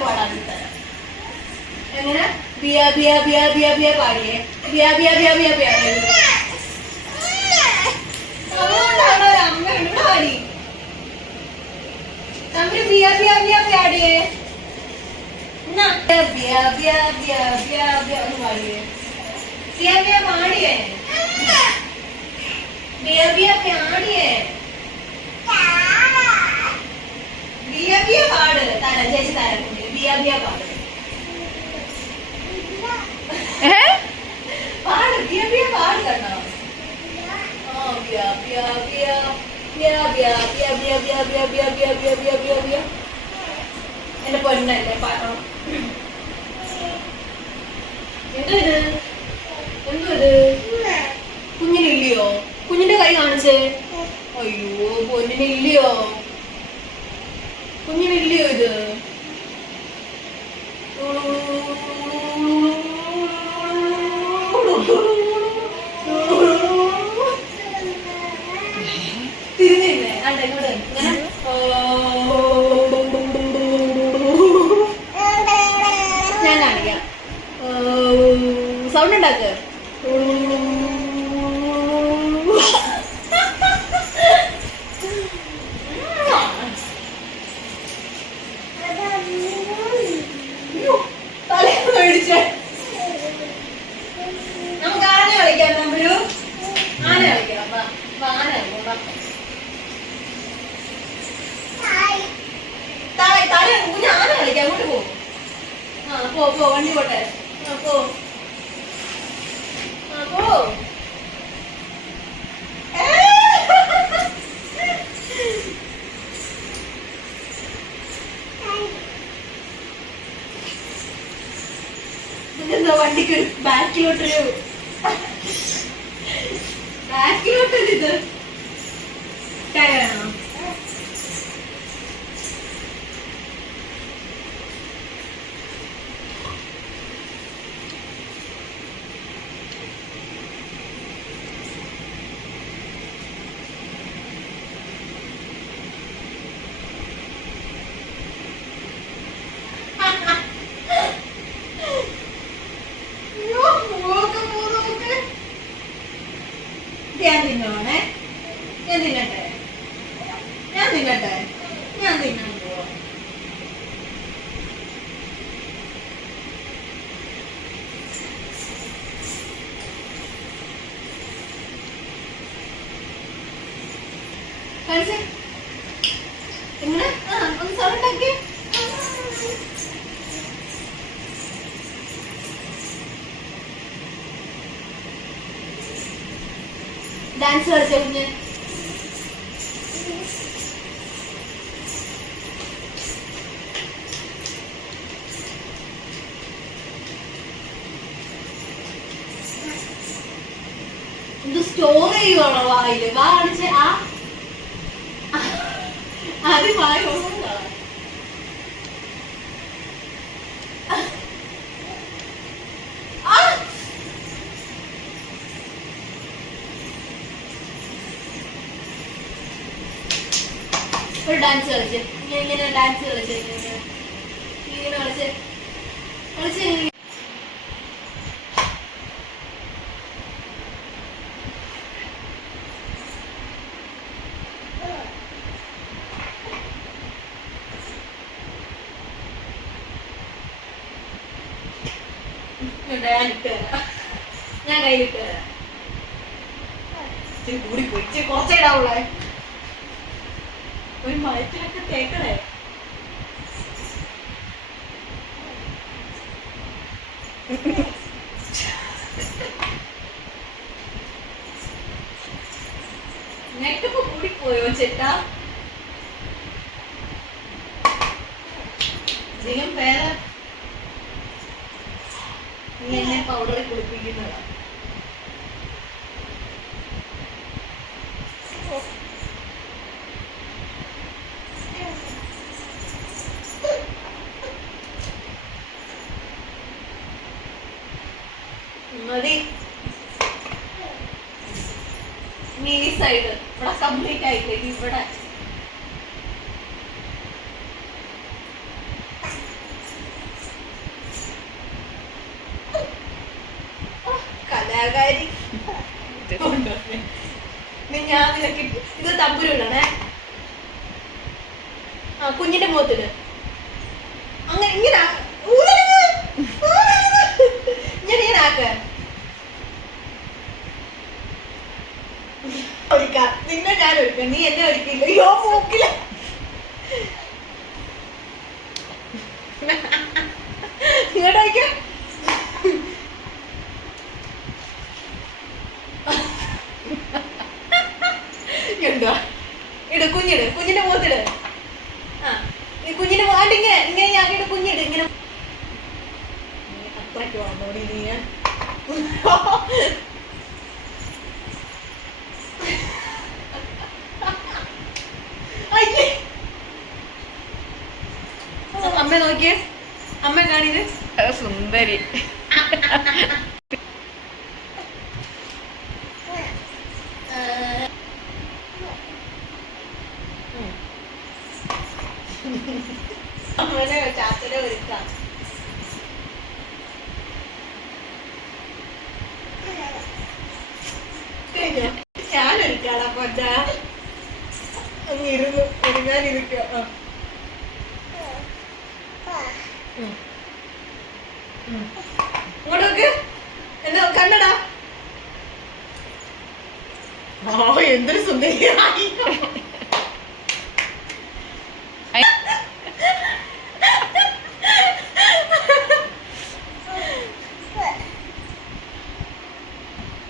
പാടാൻ തരാം എങ്ങനെ ബിയ ബിയ ബിയ ബിയ ബിയ പാടിയേ ബിയ ബിയ ബിയ ബിയ ബിയ അതുകൊണ്ടാണ് ഒരു അമ്മ ഇവിടെ പാടി തമ്മിൽ ബിയ ബിയ ബിയ പാടിയേ ബിയ ബിയ ബിയ ബിയ ബിയ ഒന്ന് പാടിയേ ബിയ ബിയ പാടിയേ ബിയ ബിയ പാടിയേ ബിയ ബിയ പാട് തര ചേച്ചി തരം ബിയ ബിയ പാട് പാട് ബിയ ബിയ പാട് കണ്ടോ ആ ബിയ ബിയ ബിയ ബിയ ബിയ ബിയ ബിയ ബിയ ബിയ ബിയ ബിയ ബിയ ബിയ ബിയ ബിയ എന്റെ പൊന്നല്ലേ പാടണം എന്തോ ഇത് എന്തോ ഇത് കുഞ്ഞിനില്ലയോ? കുഞ്ഞിന്റെ കൈ കാണിച്ചേ? അയ്യോ പൊന്നിനില്ലയോ? കുഞ്ഞിനില്ലയോ ഇത്? സൗണ്ട് ഉണ്ടാക്ക്. നമുക്ക് ആന കളിക്കാം നമ്മൾ ആന കളിക്കാം. വാ, വാ, ആന. തല തല കുഞ്ഞ് ആന കളിക്കാം. അങ്ങോട്ട് പോ. ആ പോ പോ വണ്ടി പോട്ടെ. ആ പോ. പോ ഇതെന്താ വണ്ടിക്ക് ബാക്കിലോട്ടൊരു ബാക്കിലോട്ടൊരു ഇത് ടയറാണോ അയ്യോ, മൂക്ക് മൂക്ക്. ഇത് ഞാൻ തിന്നോണേ ഞാൻ തിന്നട്ടെ ഞാൻ തിന്നട്ടെ ഞാൻ തിന്നാൻ പോവാ കഴിച്ചേ എങ്ങനെ? ആ ഉണ്ടാക്കി ഡാൻസ് കളിച്ച കുഞ്ഞ്? ഇത് സ്റ്റോർ ചെയ്യുവാണോ വായിൽ? വാ കാണിച്ച് ആ അത് വായ ഉള്ളതാ. ആ ഒരു ഡാൻസ് കളിച്ച് ഇങ്ങനെ ഡാൻസ് കളിച്ച് ഇങ്ങനെ ഇങ്ങനെ കളിച്ച് കളിച്ച് ഇങ്ങനെ. ഇങ്ങോട്ട് ഞാൻ ഇട്ട് തരാം ഞാൻ കയ്യിലിട്ട് തരാം ഇച്ചിരി കൂടി പോയി ഇച്ചിരി കുറച്ചേ ഇടാവുള്ളേ ഒരു മരത്തിലൊക്കെ തേക്കണേ നെക്കപ്പ് കൂടി പോയോ ചേട്ടാ? മതി. ഇനി ഈ സൈഡ് ഇവിടെ കംപ്ലീറ്റ് ആയില്ലേ? ഇനി ഇവിടെ ഓ, കലാകാരി കൊണ്ടുവന്നേ. ഇനി ഞാൻ നിനക്ക് ഇട്ട്- ഇത് തമ്പുരുള്ളണേ ആ കുഞ്ഞിന്റെ മുഖത്തിൽ അങ്ങനെ ഇങ്ങനെ ആ- ഊതരുത്. ഊതരുത്. ഇങ്ങനെ ഇങ്ങനെ ആക്ക ഒഴിക്കാം നിന്നെ ഞാൻ ഒഴിക്കാം നീ എന്നെ ഒഴിക്കില്ല അയ്യോ മൂക്കില. ഇങ്ങോട്ട് ഒഴിക്കാം ഉണ്ടോ കുഞ്ഞിട്. കുഞ്ഞിന്റെ മുഖത്തിട്. ആ ഈ കുഞ്ഞിന്റെ മുഖാണ്ട് ഇങ്ങനെ ഇങ്ങനെ ഞാക്കിട്ട് കുഞ്ഞിട് ഇങ്ങനെ. നീ അത്രയ്ക്ക് വന്നോടി നീ അയ്യേ. അമ്മ നോക്കിയേ അമ്മ കാണിത് സുന്ദരി അമ്മനെ ചാച്ചനെ ഒരുക്കാം കഴിഞ്ഞോ? ഞാൻ ഒരുക്കാടാ പൊന്ന അങ്ങ്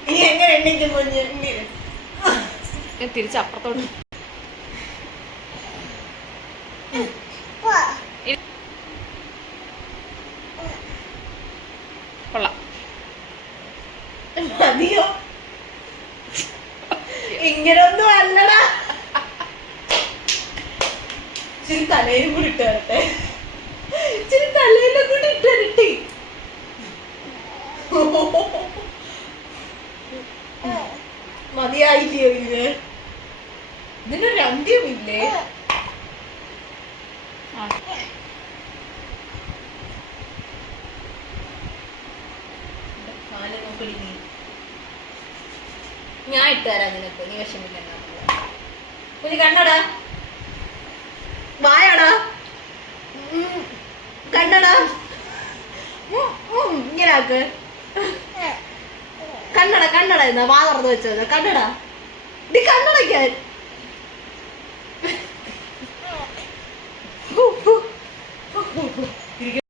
ഇനി എങ്ങനെ എണ്ണിക്കും കുഞ്ഞ് ഇങ്ങനെ തിരിച്ച് അപ്പുറത്തോട്ട് കൊള്ളാം മതിയോ ഇങ്ങനൊന്നും അല്ലടാ ഇച്ചിരി തലയിലും കൂടി ഇട്ട് തരട്ടെ ഇച്ചിരി തലയിലും കൂടി ഇട്ട് തരട്ടെ മതിയായില്ലയോ ഇത് ഇതിനൊരു അന്ത്യമില്ലേ ആ. കാൽ നോക്കടി നീ. ഞാൻ ഇട്ടുതരാം നിനക്ക്. നീ വിഷമിക്കണ്ട. കുഞ്ഞ് കണ്ണടാ. വായടാ. കണ്ണടാ. ഇങ്ങനെ ആക്ക്. കണ്ണട കണ്ണട എന്നാ വാ തുറന്ന് വെച്ചോ കണ്ണട നീ കണ്ണടയ്ക്കാൻ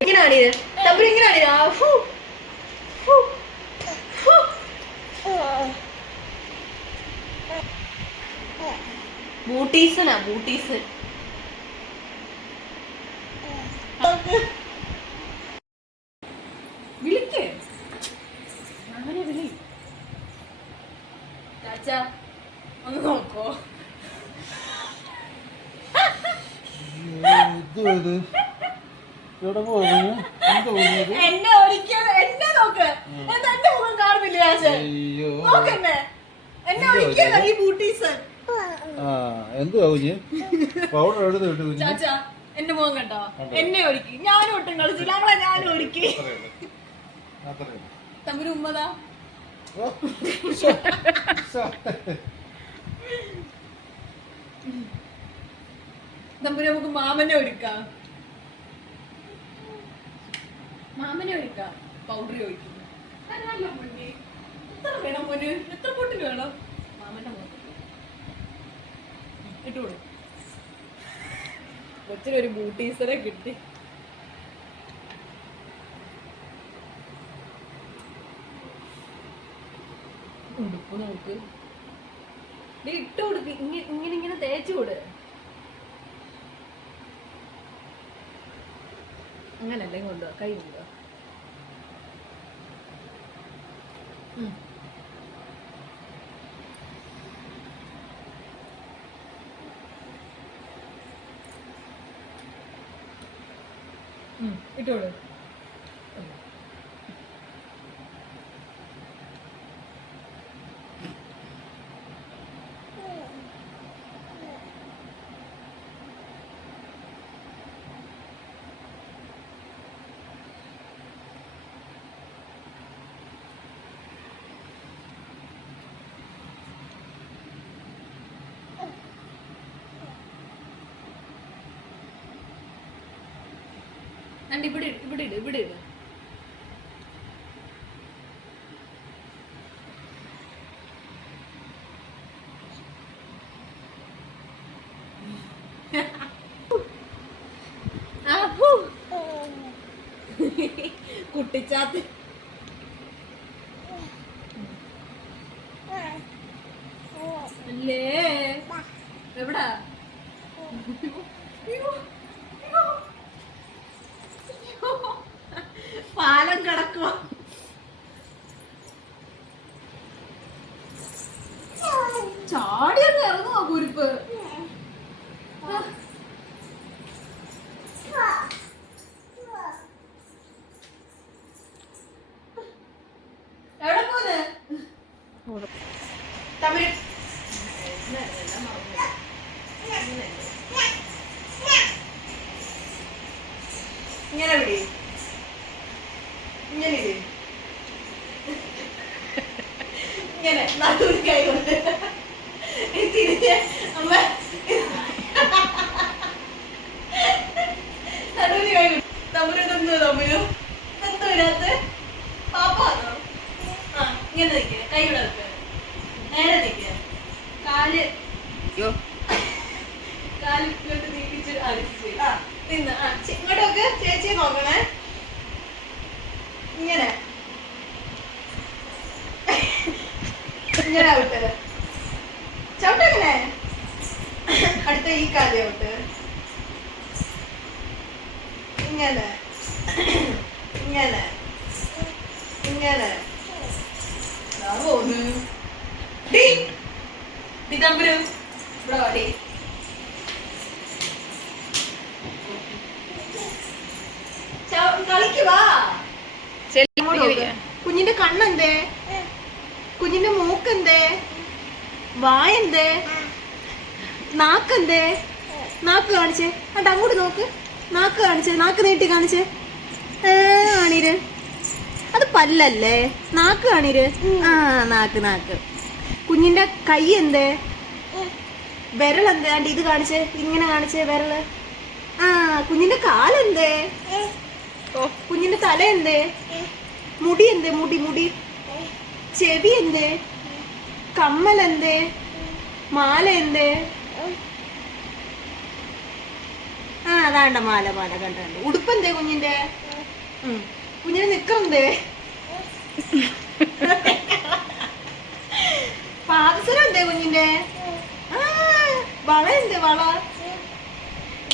ഇങ്ങനെ ബൂട്ടീസ് തമ്പുരു വിളിക്ക് അവനെ വിളി ചാച്ചാ ഒന്ന് നോക്കോ ഇത് എവിടെ പോകുന്നു എന്താ പോകുന്നത് എന്നെ ഒരിക്കൽ എന്നെ നോക്ക്. എന്താ എന്റെ മുഖം കാണുന്നില്ല നോക്കെന്നെ എന്നെ. ഒരിക്കൽ ഈ ബൂട്ടീസൻ എന്തുവാ കുഞ്ഞ്? പൗഡർ എടുത്ത് വിട്ടു കുഞ്ഞ്. ചാച്ചാ എന്റെ മുഖം കണ്ടോ. എന്നെ ഒരുക്കി. ഞാനും ഒട്ടും കളിച്ചില്ല. അവളെ ഞാനും ഒരുക്കി. തമ്മിൽ ഉമ്മതാ. തമ്മിൽ നമുക്ക് മാമനെ ഒരുക്കാം. മാമനെ ഒഴിക്കാം. പൗഡർ ഒഴിക്കുന്നു അതല്ല മുന്നേ എത്ര വേണം മോന്? എത്ര പൊട്ടിന് വേണം? മാമന്റെ മുഖത്ത് ഇട്ടോളൂ കൊച്ചിനൊരു ബൂട്ടീസറെ കിട്ടി. ഉടുപ്പ് നോക്ക്. ഇട്ട് കൊടുക്ക്. ഇങ്ങനെ ഇങ്ങനെ തേച്ചു കൊടു. അങ്ങനല്ലേ കൊണ്ടുവാ. കൈ കൊണ്ടുവാ. ഇട്ടോളൂ ഇവിടെ ഇവിടെ ഇവിടെ ഇട്. പാലം കിടക്കുക. ചാടിയൊക്കെ ഇറങ്ങുമോ കുരിപ്പ്. എവിടെ പോന്ന്? ഇങ്ങനെ വിളിയും ഇങ്ങനെ ഇങ്ങനെ നടുവിൽ കൈ കൊണ്ട്. തിരിഞ്ഞ് അമ്മ നടുവിൽ കൈ കൊണ്ട്. തമിഴ് തന്നു തമിഴ് എന്തോ ഇതിനകത്ത്? പാപ്പാണോ ആ ഇങ്ങനെ നിൽക്കുക കൈ ഇവിടെ വെക്കുക നേരെ നിൽക്കുക കാൽ. അയ്യോ. കാൽ ഇങ്ങോട്ട് നീട്ടിച്ച് ആ നിന്ന്. ആ ഇങ്ങോട്ടൊക്കെ ചേച്ചിയെ നോക്കണേ. ഇങ്ങനെ. ഇങ്ങനെ ഔട്ട്. ചവിട്ടെങ്ങനെ അടുത്ത ഈ കാൽ ഔട്ട്. ഇങ്ങനെ. ഇങ്ങനെ. ഇങ്ങനെ. പോന്ന് ഡി. തമ്പുരു. ഇവിടെ വാ ച- കളിക്ക് വാ ചെല്ലി ഇങ്ങോട്ട് നോക്ക്. കുഞ്ഞിന്റെ കണ്ണെന്തേ? കുഞ്ഞിന്റെ മൂക്കെന്തേ? വായെന്തേ? നാക്കെന്തേ? നാക്ക് കാണിച്ചേ. അണ്ട അങ്ങോട്ട് നോക്ക്. നാക്ക് കാണിച്ചേ നാക്ക് നീട്ടി കാണിച്ചേ. ഏ ആണീര്. അത് പല്ലല്ലേ? നാക്ക് കാണിര് ആ നാക്ക് നാക്ക്. കുഞ്ഞിന്റെ കൈ എന്തേ വിരൽ എന്തേ ആണ്ടി ഇത് കാണിച്ചേ ഇങ്ങനെ കാണിച്ചേ വിരൽ. ആ കുഞ്ഞിന്റെ കാലെന്തേ? ഓ കുഞ്ഞിന്റെ തല എന്തേ? മുടി എന്തേ? മുടി മുടി. ചെവി എന്തേ? കമ്മൽ എന്തേ? മാല എന്തേ? ആ അതാണ്ട മാല മാല. കണ്ട കണ്ട. ഉടുപ്പ് എന്തേ കുഞ്ഞിന്റെ. കുഞ്ഞിന് നിക്കറെന്തേ പാദസരം എന്തേ കുഞ്ഞിന്റെ? വള എന്തേ? വള.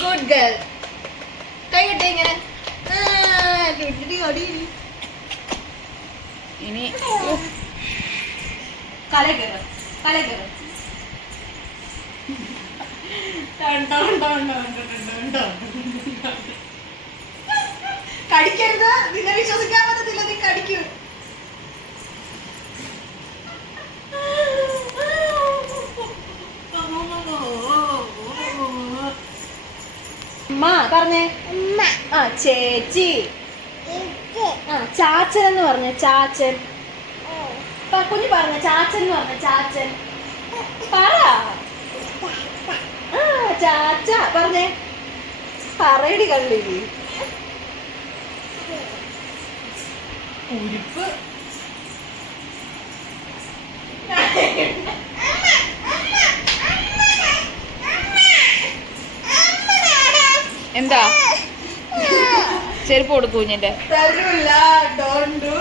Good girl. കടിക്കരുത്. നിന്നെ വിശ്വസിക്കാൻ പറ്റത്തില്ല. നീ കടിക്കൂ. ആ ചേച്ചി. ആ ചാച്ചൻ എന്ന് പറഞ്ഞു ചാച്ചൻ. കുഞ്ഞ് പറഞ്ഞ ചാച്ചൻ എന്ന് പറഞ്ഞ ചാച്ചൻ. പറ. ആ ചാച്ച പറഞ്ഞേ. പറയടി കള്ളി. കുരിപ്പ് എന്താ? ചെരുപ്പ് കൊടുക്കൂ ഞാൻ തരൂല്ല ഡോണ്ട് ഡു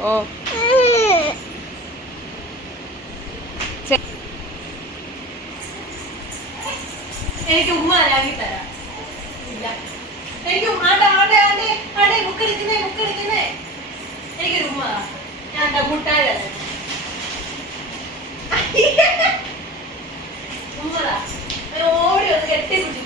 ഓ. എനിക്ക് ഉമ്മ തരാക്കി തരാം. ഇല്ല. എനിക്ക് ആണ്ടെ ആണ്ടെ ആണ്ടെ ആണ്ടെ മുക്കടിക്കുന്നേ മുക്കടിക്കുന്നേ ഉമ്മ. ഞാൻ മുട്ടായി ഉമ്മ. ഓടി ഒന്ന് കെട്ടി പിടിച്ച്